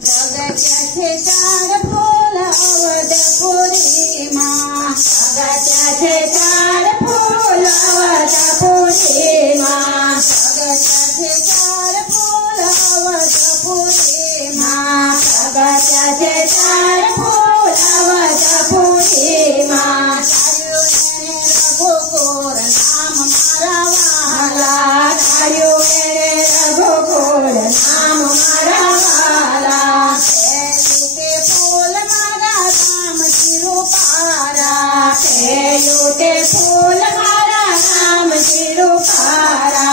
प्रगट्याचे चार फूल अवधपुरी माँ, प्रगट्याचे चार फूल अवधपुरी माँ, प्रगट्याचे चार फूल अवधपुरी माँ, प्रगट्याचे चार फूल अवधपुरी माँ। रघुकुल नाम मारा वाला, रघुकुल नाम मारा वाला, फूल मारा राम जी रूपारा, फूल मारा राम जी रूपारा,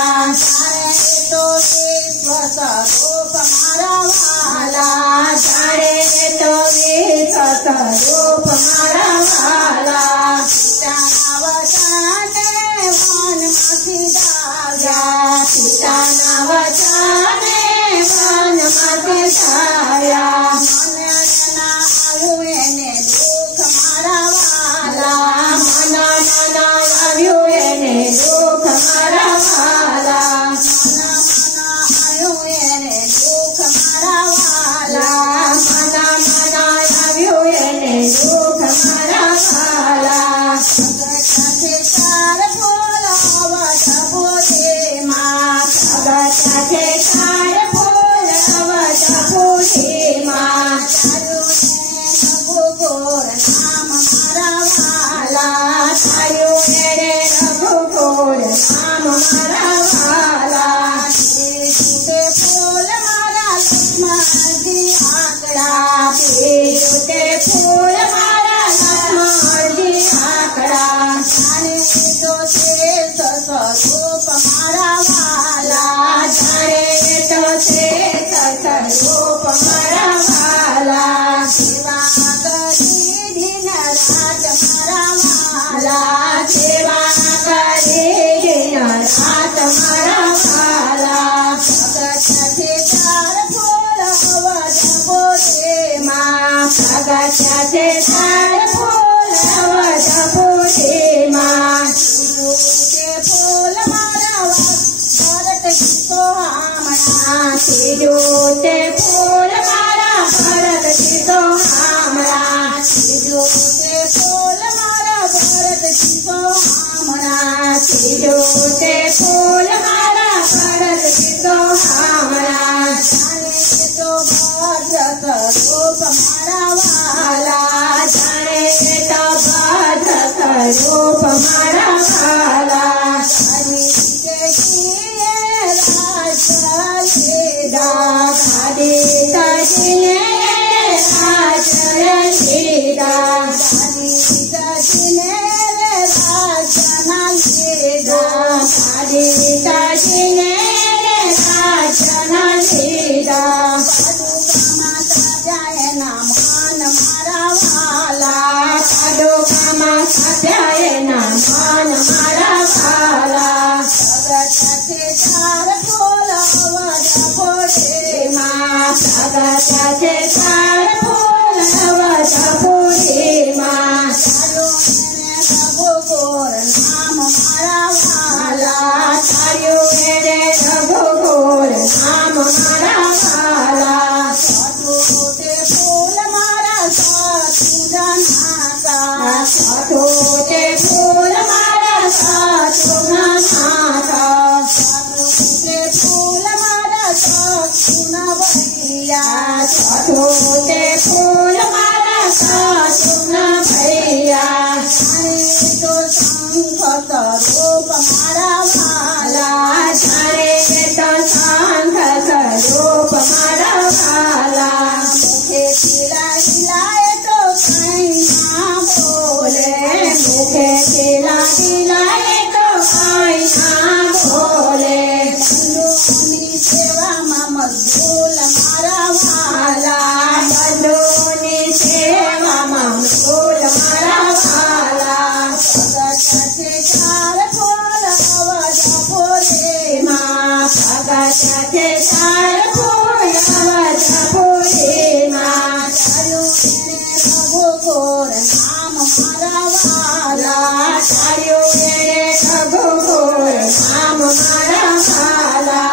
तो विश्व स्वरूप मारा वाला, जाने तो विश्व स्वरूप मारा वाला। पिता वन माथी धाव्या, पिता वचने वन माथी धाव्या, मन आयु एने दुख मारा वाला, मन आयु एने दुख मारा वाला, मन आयु एने दुख मारा वाला, मन आयु एने दुख मारा वाला। चार फूल अवधपुरी माँ, प्रगट्याचे चार फूल अवधपुरी माँ, रघुकुल नाम मारा वाला, रघुकुल नाम मारा वाला। फूल मारा लक्ष्मण जी आंकड़ा, फूल मारा लक्ष्मण जी आंकड़ा, तो श्रेष्ठ स्वरूप मारा वाला, जाने तो श्रेष्ठ स्वरूप मारा वाला। सेवा करी दिन रात मारा वाला, सेवा करी दिन रात मारा वाला। प्रगट्याचे चार फूल अवधपुरी माँ, प्रगट्याचे चार फूल अवधपुरी माँ, फूल मारा भरत जी सोहामणा, सिजूते फूल मारा भरत जी सोहामणा, सिजूते फूल मारा भरत जी सोहामणा, सिजूते फूल मारा भरत जी सोहामणा। जाने तो भद्र स्वरूप मारा वाला, जाने तो भद्र स्वरूप मारा वाला। प्रगट्याचे चार फूल अवधपुरी माँ, रघुकुल नाम मारा वाला, रघुकुल नाम मारा वाला। फूल मारा सातुनाथा, फूल मारा सातुनाथा, फूल मारा भैया, फूल मारा सुन भैया। तो शंख स्वरूप मारा वाला, तो शंख स्वरूप मारा वाला। मुखे खिला खिलाए तो कैना बोले, मुखे खिला खिलाए तो कैना बोले। बंधुनी सेवा मजदूल मारा वाला, बंधुनी सेवा मजदूल मारा वाला। प्रगट्याचे चार फूल अवधपुरी माँ, प्रगट्याचे चार फूल अवधपुरी माँ। रघुकुल नाम मारा वाला, रघुकुल नाम मारा वाला।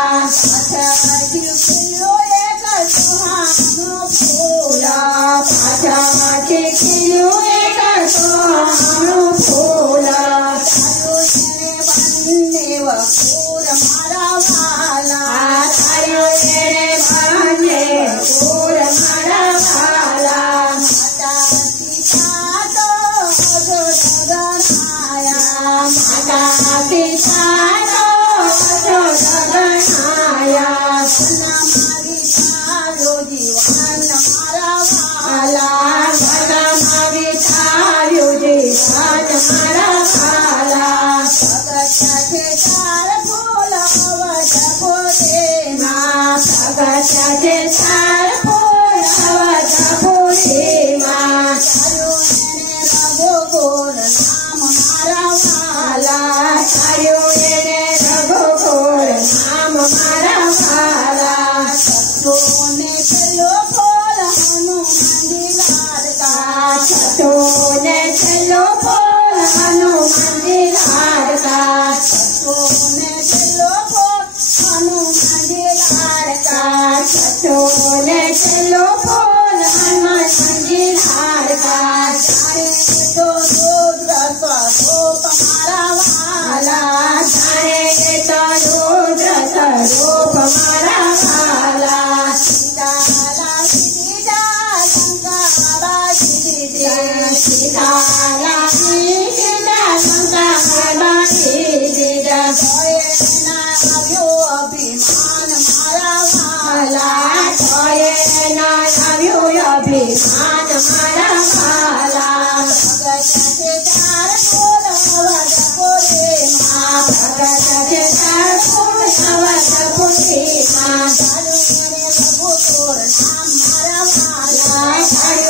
છે ચાર ફોડ અવધપુરીમાં રઘુકુળ નામ મારા વાલા છાયું એને રઘુકુળ નામ મારા વાલા છઠ્ઠોને છેલ્લો ફોડ હનુમાનજી લાડકા છઠ્ઠોને છેલ્લો ફોડ હનુમાનજી લાડકા છઠ્ઠોને છેલ્લો ફોડ હનુમાનજી લાડકા છઠ્ઠોને છેલ્લો ફોડ હનુમાનજી લાડકા જાણે તો રુદ્ર સ્વરૂપ મારા વાલા જાણે તો રુદ્ર સ્વરૂપ મારા વાલા સીતાલાલી દીધા લંકાબાઈ દીધા સીતાલાલી દીધા લંકાબાઈ દીધા ભયના આવ્યો અભિમાન મારા વાલા ભયના આવ્યો અભિમાન મારા વાલા ભગત છે ચાર ફોડ અવધપુરીમાં ભગત છે ચાર ફોડ અવધપુરીમાં રઘુકુળ નામ મારા વાલા